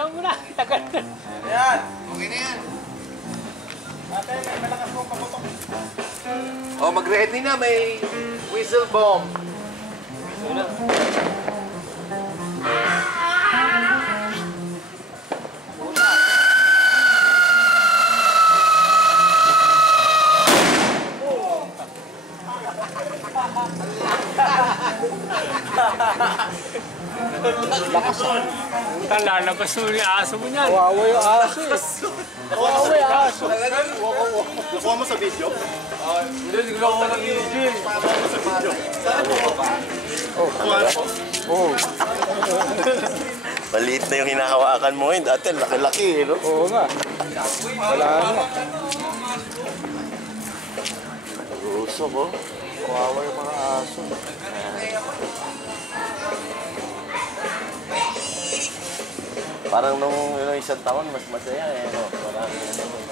Diyan mo na. Tagal na. Yan. Okay na yan. Ate, may malakas mong paputok. Oh, mag-ready na. May whistle bomb. Wala. Lakason. Lalabas mo yung aso mo niyan. Kawawa yung aso eh. Kawawa yung aso. Nakuha mo sa video? Hindi ko ako ng video. Nakuha mo sa video. Saan mo ba? Oo. Maliit na yung hinahawakan mo eh. Dati laki-laki eh, no? Oo nga. Wala nga. Nag-uusok, oh. Kawawa yung mga aso. Parang nung isang taon, mas masaya eh, no? Marami na naman.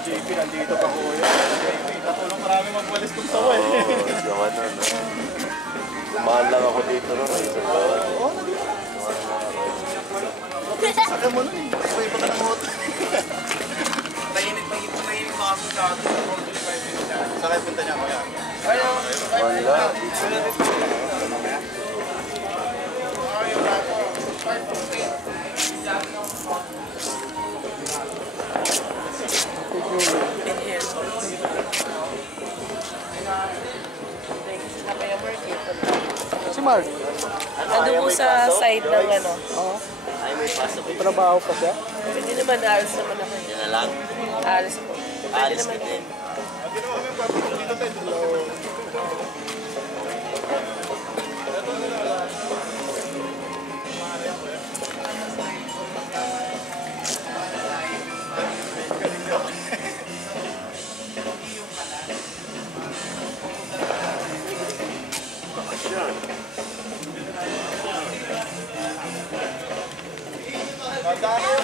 JP, nandito pa kuya. JP, katulong marami magwalis kong sawa eh. Oo, gawa na, no? Mahal lang ako dito, no? Isang taon. Oo, nandito. Saka mo nun eh. Iba-iba ka ng moto. Tahimik pa ako sa atin. Saan kayo punta niya, kuya? Wala. Si Mark. Nandun po sa side ng ano. Oo. Ay, may pasok. May trabaho pa siya. Hindi naman, alis naman ako. Yan na lang. Alis po. Pwede Alis naman. ka din. Dito tayo. Dami